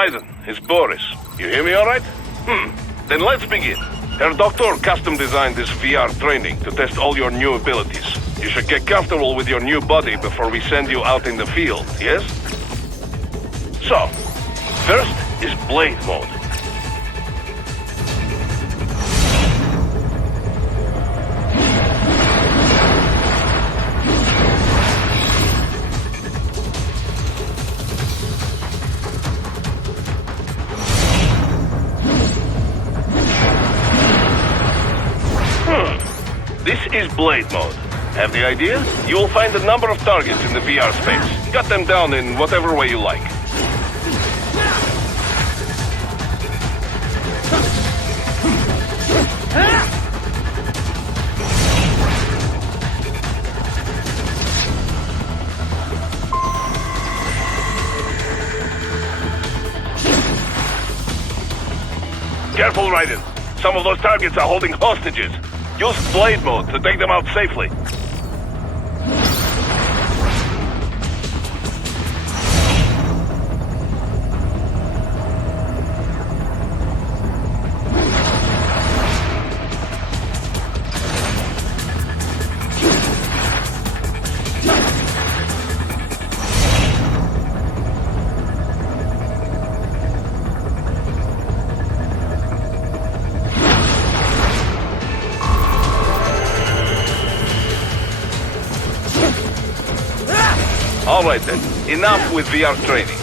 Raiden. It's Boris. You hear me all right? Then let's begin. Herr Doctor custom designed this VR training to test all your new abilities. You should get comfortable with your new body before we send you out in the field, yes? So, first is Blade Mode. This is Blade Mode. Have the idea? You will find a number of targets in the VR space. Cut them down in whatever way you like. Careful, Raiden. Some of those targets are holding hostages. Use Blade Mode to take them out safely. All right then, enough with VR training.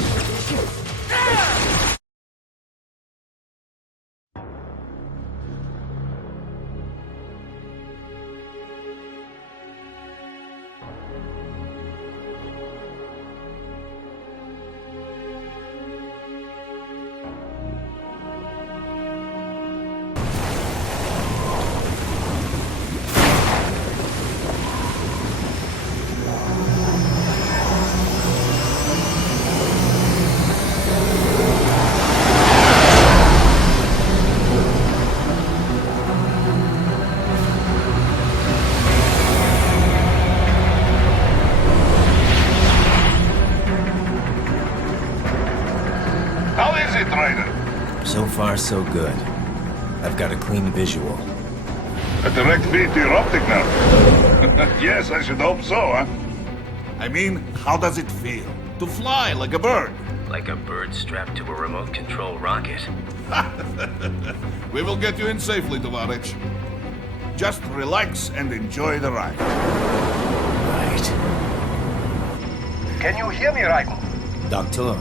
So far, so good. I've got a clean visual. A direct feed to your optic now. Yes, I should hope so, huh? I mean, how does it feel? To fly like a bird? Like a bird strapped to a remote control rocket. We will get you in safely, Tovarich. Just relax and enjoy the ride. Right. Can you hear me, Raiden? Doctor.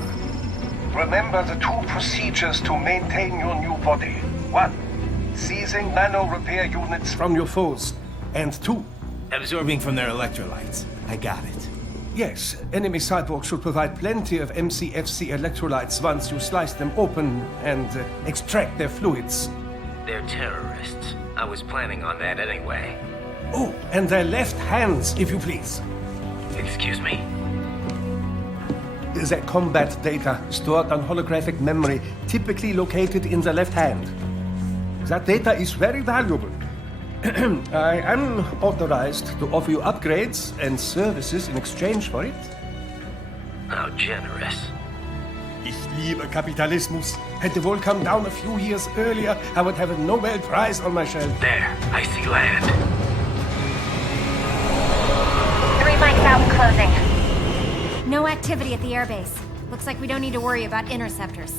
Remember the two procedures to maintain your new body. 1. Seizing nano repair units from your foes. And 2. Absorbing from their electrolytes. I got it. Yes, enemy cyborgs should provide plenty of MCFC electrolytes once you slice them open and extract their fluids. They're terrorists. I was planning on that anyway. Oh, and their left hands, if you please. Excuse me? The combat data stored on holographic memory, typically located in the left hand. That data is very valuable. I am authorized to offer you upgrades and services in exchange for it. How generous. Ich liebe Kapitalismus. Hätte wohl come down a few years earlier, I would have a Nobel Prize on my shelf. There, I see land. 3 mics out and closing. No activity at the airbase. Looks like we don't need to worry about interceptors.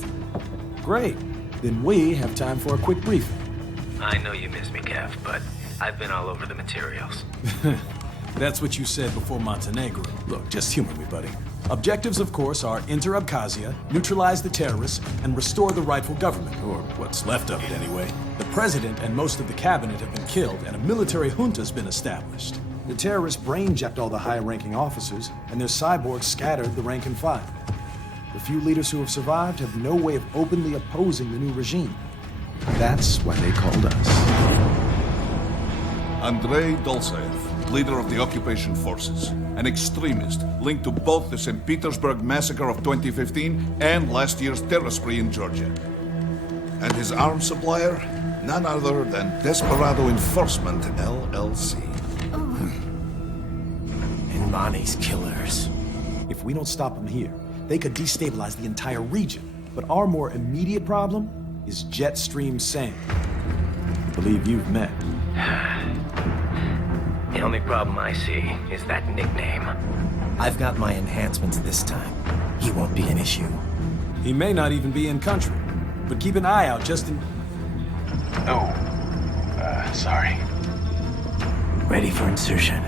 Great. Then we have time for a quick briefing. I know you miss me, Kev, but I've been all over the materials. That's what you said before Montenegro. Look, just humor me, buddy. Objectives, of course, are enter Abkhazia, neutralize the terrorists, and restore the rightful government, or what's left of it anyway. The president and most of the cabinet have been killed, and a military junta's been established. The terrorists brain-jacked all the high-ranking officers, and their cyborgs scattered the rank and file. The few leaders who have survived have no way of openly opposing the new regime. That's why they called us. Andrei Dolzaev, leader of the occupation forces, an extremist linked to both the St. Petersburg massacre of 2015 and last year's terror spree in Georgia. And his arms supplier, none other than Desperado Enforcement, LLC. And Mani's killers. If we don't stop them here, they could destabilize the entire region. But our more immediate problem is Jetstream Sam. I believe you've met. The only problem I see is that nickname. I've got my enhancements this time. He won't be an issue. He may not even be in country, but keep an eye out just in... Oh, sorry. Ready for insertion.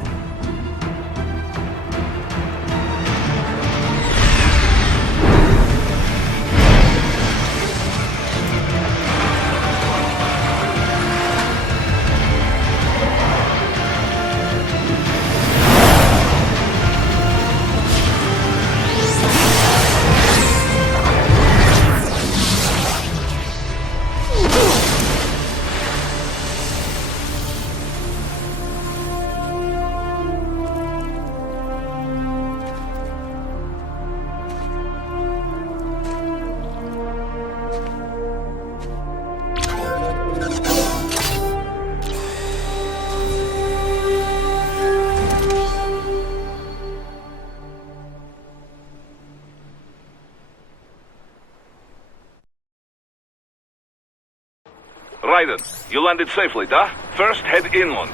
Raiden, you landed safely, da? First, head inland.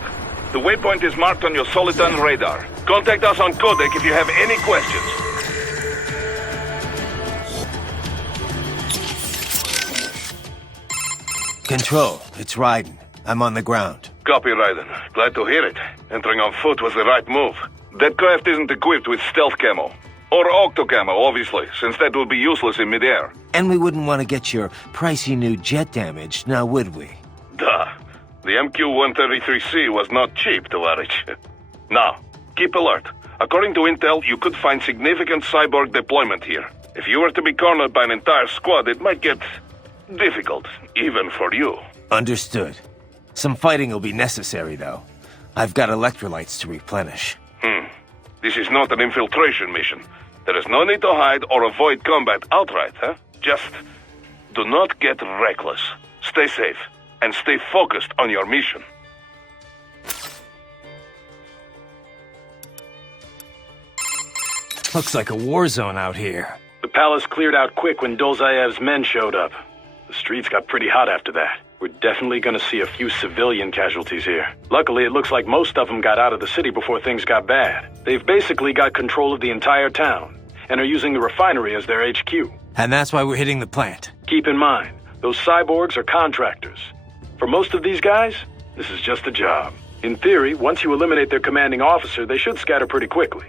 The waypoint is marked on your Soliton radar. Contact us on Codec if you have any questions. Control, it's Raiden. I'm on the ground. Copy, Raiden. Glad to hear it. Entering on foot was the right move. That craft isn't equipped with stealth camo. Or octo camo, obviously, since that would be useless in midair. And we wouldn't want to get your pricey new jet damaged, now would we? Duh. The MQ-133C was not cheap, Tovarich. Now, keep alert. According to intel, you could find significant cyborg deployment here. If you were to be cornered by an entire squad, it might get difficult, even for you. Understood. Some fighting will be necessary, though. I've got electrolytes to replenish. This is not an infiltration mission. There is no need to hide or avoid combat outright, huh? Just do not get reckless. Stay safe, and stay focused on your mission. Looks like a war zone out here. The palace cleared out quick when Dolzaev's men showed up. The streets got pretty hot after that. We're definitely gonna see a few civilian casualties here. Luckily, it looks like most of them got out of the city before things got bad. They've basically got control of the entire town, and are using the refinery as their HQ. And that's why we're hitting the plant. Keep in mind, those cyborgs are contractors. For most of these guys, this is just a job. In theory, once you eliminate their commanding officer, they should scatter pretty quickly.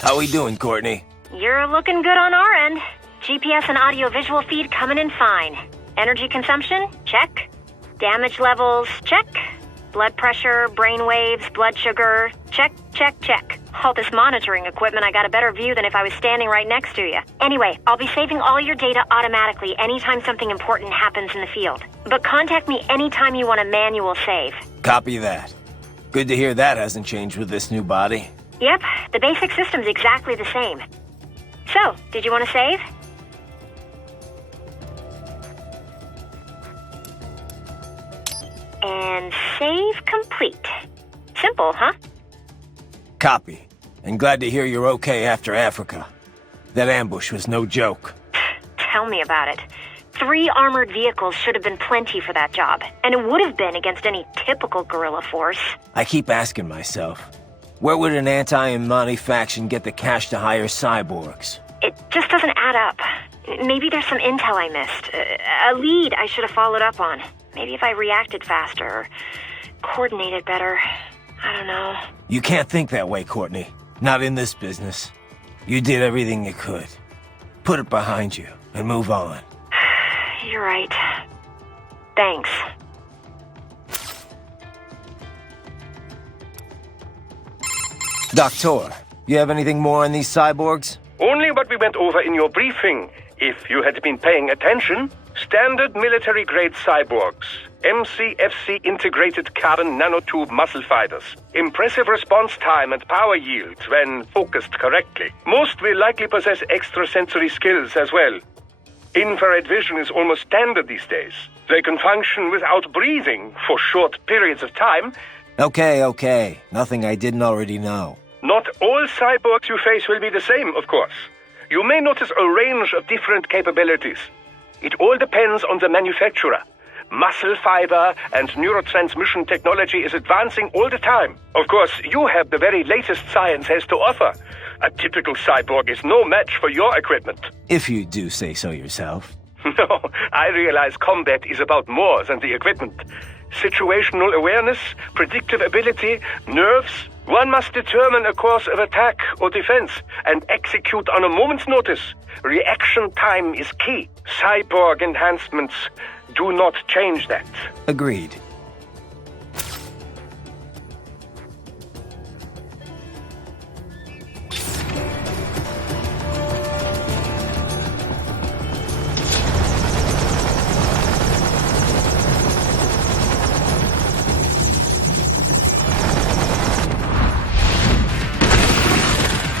How we doing, Courtney? You're looking good on our end. GPS and audio-visual feed coming in fine. Energy consumption? Check. Damage levels? Check. Blood pressure, brain waves, blood sugar? Check, check, check. All this monitoring equipment, I got a better view than if I was standing right next to you. Anyway, I'll be saving all your data automatically anytime something important happens in the field. But contact me anytime you want a manual save. Copy that. Good to hear that hasn't changed with this new body. Yep, the basic system's exactly the same. So, did you want to save? And save complete. Simple, huh? Copy. And glad to hear you're okay after Africa. That ambush was no joke. Tell me about it. 3 armored vehicles should have been plenty for that job, and it would have been against any typical guerrilla force. I keep asking myself, where would an anti-Imani faction get the cash to hire cyborgs? It just doesn't add up. Maybe there's some intel I missed. A lead I should have followed up on. Maybe if I reacted faster or coordinated better. I don't know. You can't think that way, Courtney. Not in this business. You did everything you could. Put it behind you and move on. You're right. Thanks. Doctor, you have anything more on these cyborgs? Only what we went over in your briefing, if you had been paying attention. Standard military-grade cyborgs. MCFC integrated carbon nanotube muscle fighters. Impressive response time and power yield when focused correctly. Most will likely possess extrasensory skills as well. Infrared vision is almost standard these days. They can function without breathing for short periods of time. Okay. Nothing I didn't already know. Not all cyborgs you face will be the same, of course. You may notice a range of different capabilities. It all depends on the manufacturer. Muscle fiber and neurotransmission technology is advancing all the time. Of course, you have the very latest science has to offer. A typical cyborg is no match for your equipment. If you do say so yourself. No, I realize combat is about more than the equipment. Situational awareness, predictive ability, nerves. One must determine a course of attack or defense and execute on a moment's notice. Reaction time is key. Cyborg enhancements do not change that. Agreed.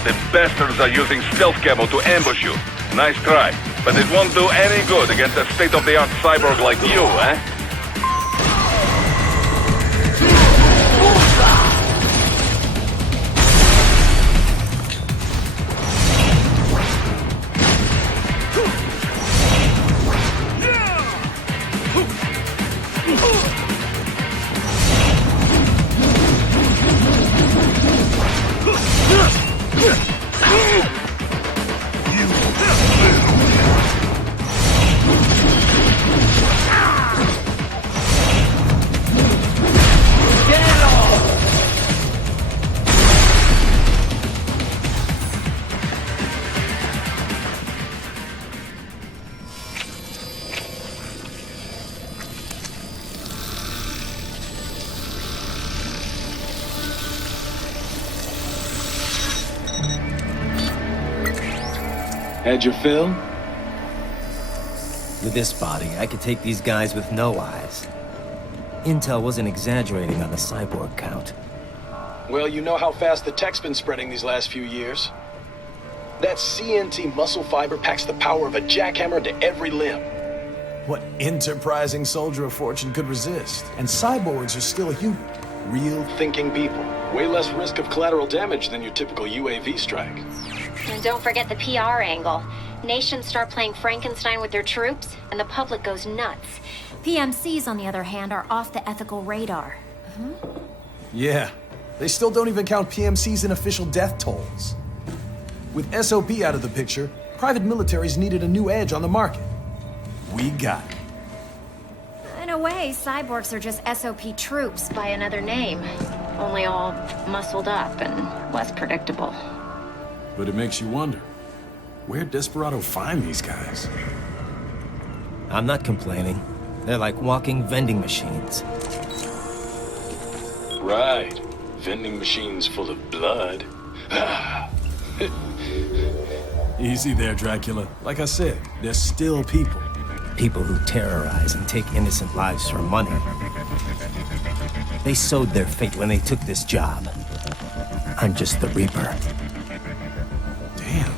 The bastards are using stealth camo to ambush you. Nice try, but it won't do any good against a state-of-the-art cyborg like you, eh? Had your fill? With this body, I could take these guys with no eyes. Intel wasn't exaggerating on the cyborg count. Well, you know how fast the tech's been spreading these last few years. That CNT muscle fiber packs the power of a jackhammer to every limb. What enterprising soldier of fortune could resist? And cyborgs are still human. Real thinking people. Way less risk of collateral damage than your typical UAV strike. And don't forget the PR angle. Nations start playing Frankenstein with their troops, and the public goes nuts. PMCs, on the other hand, are off the ethical radar. Yeah, they still don't even count PMCs in official death tolls. With SOP out of the picture, private militaries needed a new edge on the market. We got it. In a way, cyborgs are just SOP troops by another name. Only all muscled up and less predictable. But it makes you wonder, where'd Desperado find these guys? I'm not complaining. They're like walking vending machines. Right. Vending machines full of blood. Easy there, Dracula. Like I said, they're still people. People who terrorize and take innocent lives for money. They sowed their fate when they took this job. I'm just the Reaper. Damn.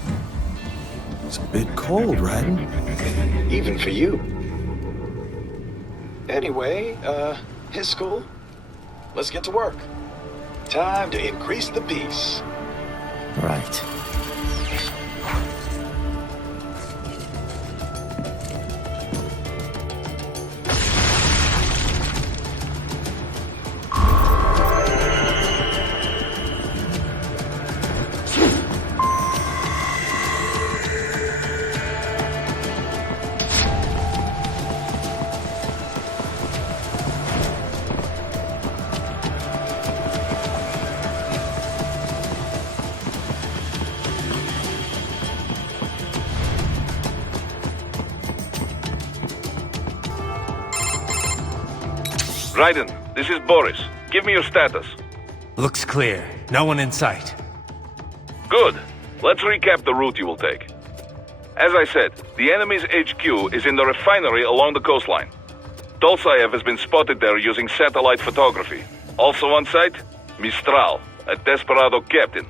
It's a bit cold, Raiden. Even for you. Anyway, his school. Let's get to work. Time to increase the peace. Right. Raiden, this is Boris. Give me your status. Looks clear. No one in sight. Good. Let's recap the route you will take. As I said, the enemy's HQ is in the refinery along the coastline. Dolzaev has been spotted there using satellite photography. Also on site, Mistral, a Desperado captain.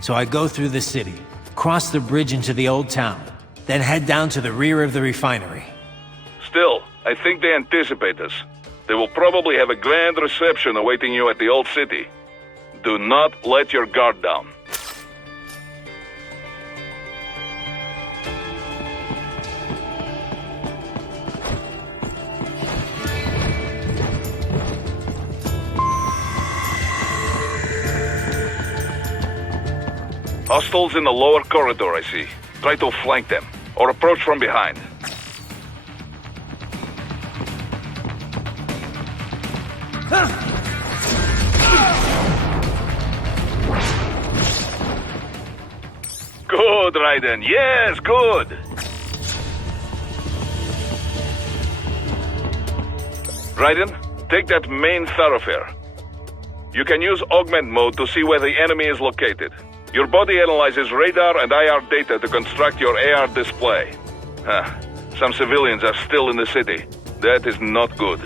So I go through the city, cross the bridge into the old town, then head down to the rear of the refinery. Still, I think they anticipate us. They will probably have a grand reception awaiting you at the old city. Do not let your guard down. Hostiles in the lower corridor, I see. Try to flank them, or approach from behind. Good, Raiden. Yes, good. Raiden, take that main thoroughfare. You can use augment mode to see where the enemy is located. Your body analyzes radar and IR data to construct your AR display. Some civilians are still in the city. That is not good.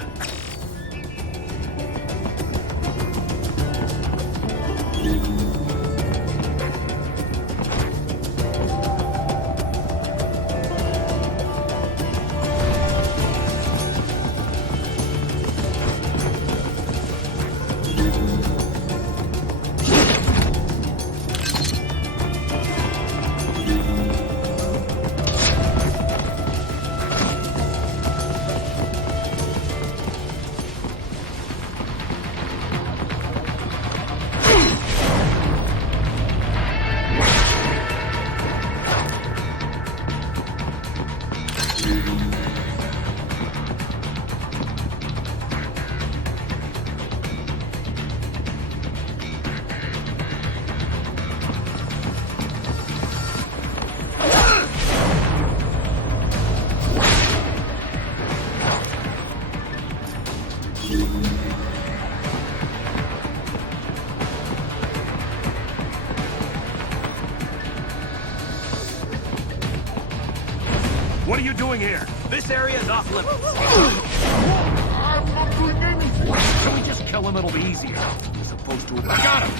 What are you doing here? This area is off limits. I'm not doing anything. Can we just kill him? It'll be easier. As opposed to... I got him!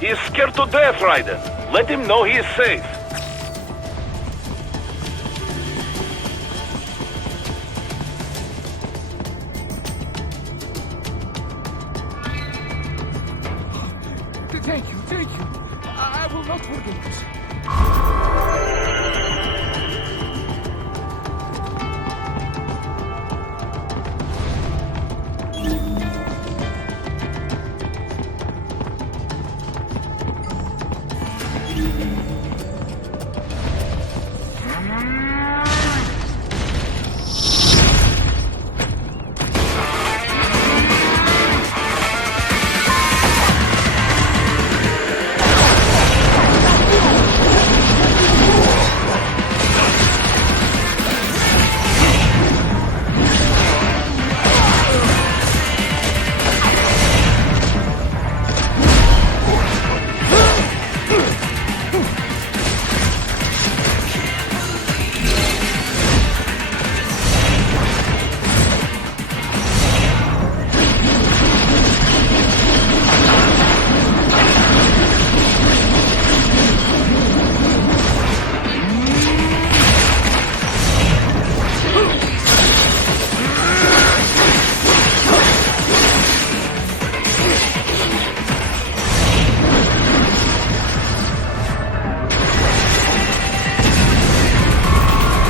He is scared to death, Raiden. Let him know he is safe. Thank you. I will not forget this.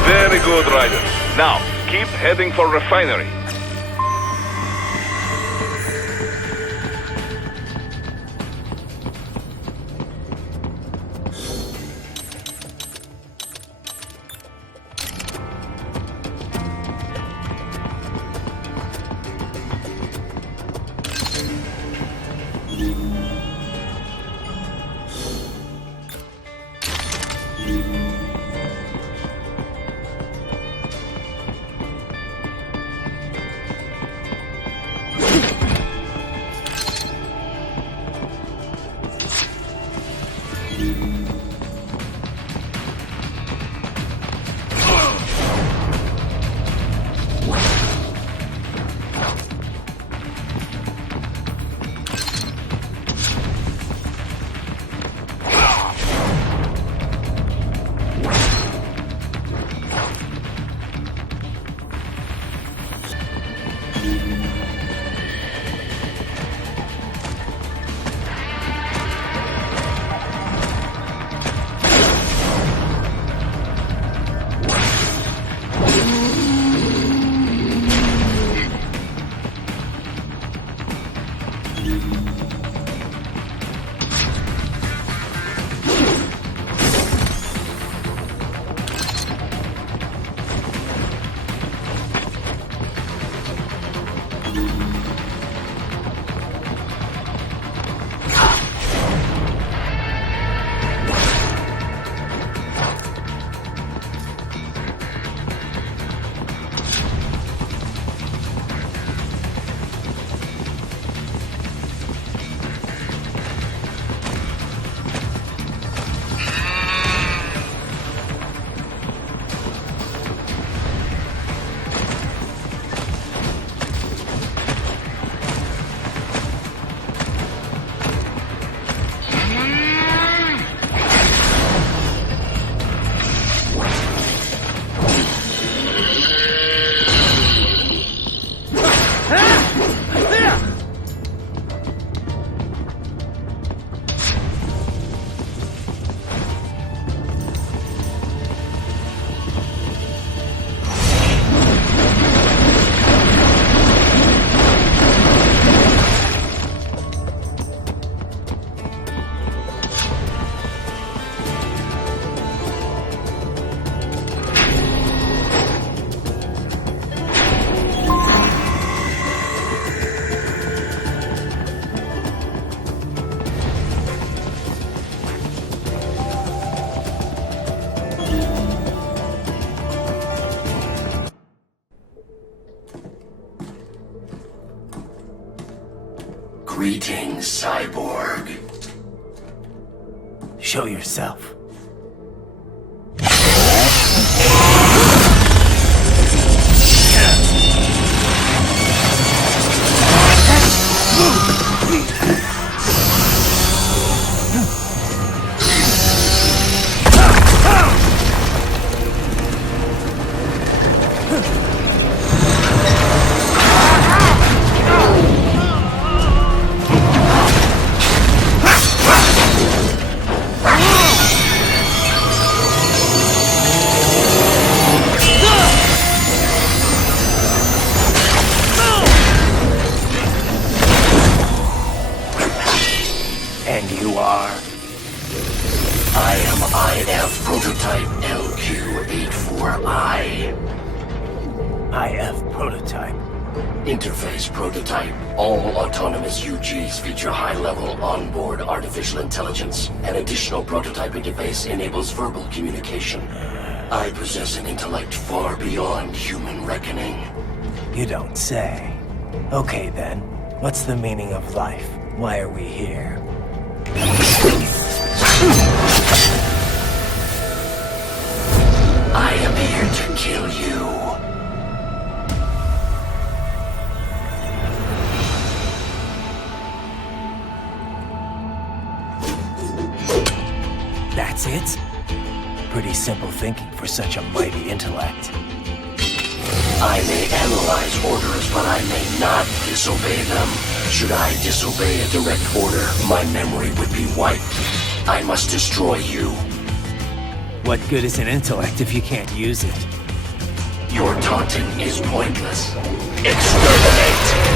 Very good, Raiden. Now, keep heading for refinery. cyborg. Show yourself. And you are? I am IF prototype LQ84I. IF prototype. Interface prototype. All autonomous UGs feature high-level onboard artificial intelligence. An additional prototype interface enables verbal communication. I possess an intellect far beyond human reckoning. You don't say. Okay then, what's the meaning of life? Why are we here? I am here to kill you. That's it? Pretty simple thinking for such a mighty intellect. I may analyze orders, but I may not disobey them. Should I disobey a direct order, my memory would be wiped. I must destroy you. What good is an intellect if you can't use it? Your taunting is pointless. Exterminate!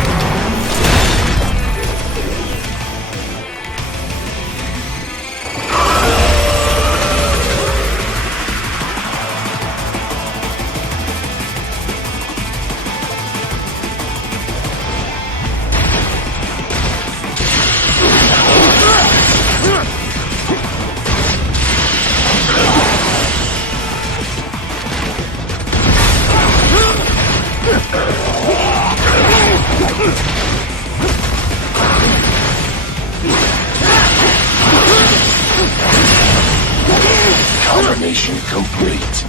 Combination complete.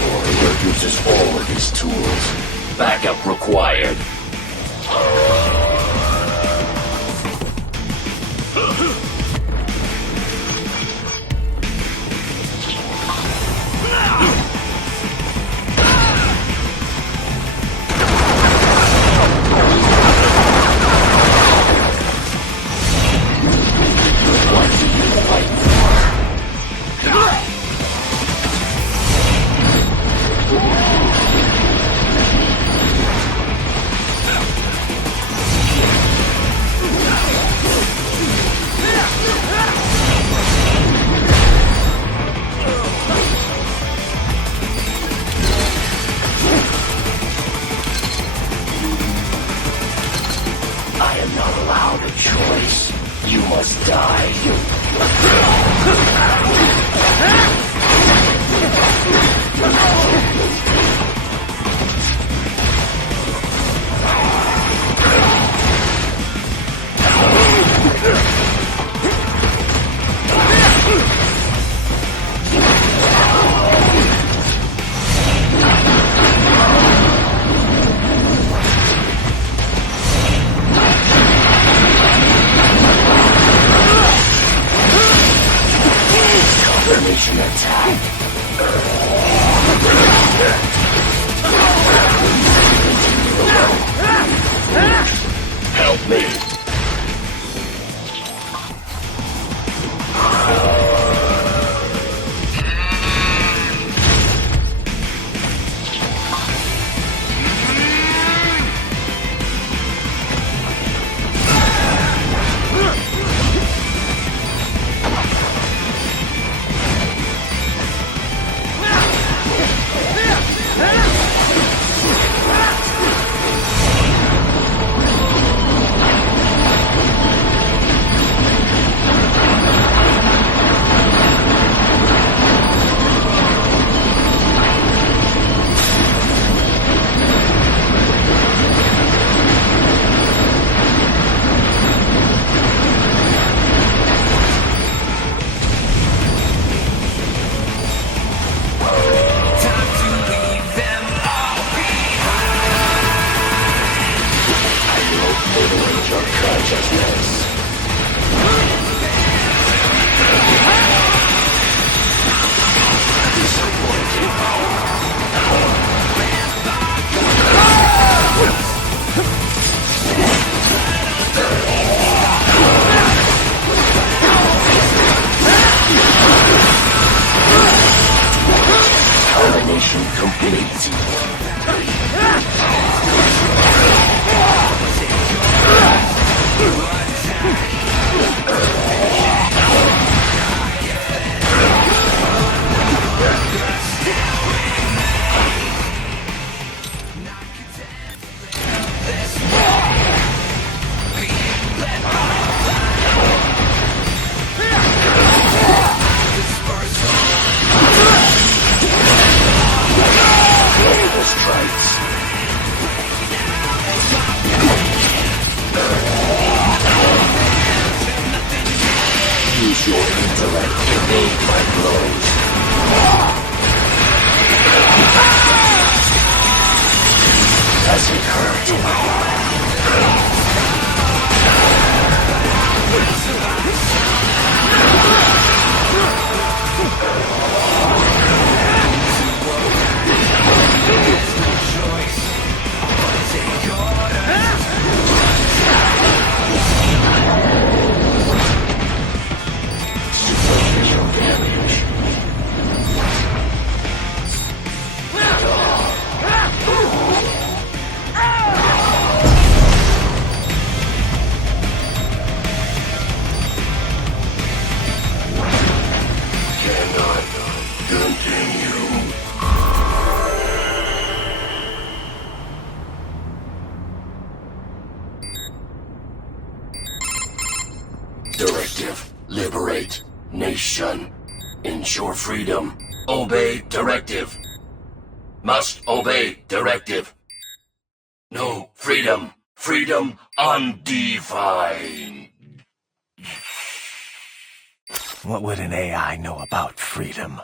Warrior uses all of his tools. Backup required. I am not allowed a choice. You must die. Confirmation attack. Help me. much as this. Combination complete. Strikes. Use your intellect to evade my blows. Does it hurt? Superficial damage. Cannot continue. Directive. Liberate. Nation. Ensure freedom. Obey directive. Must obey directive. No freedom. Freedom undefined. What would an AI know about freedom?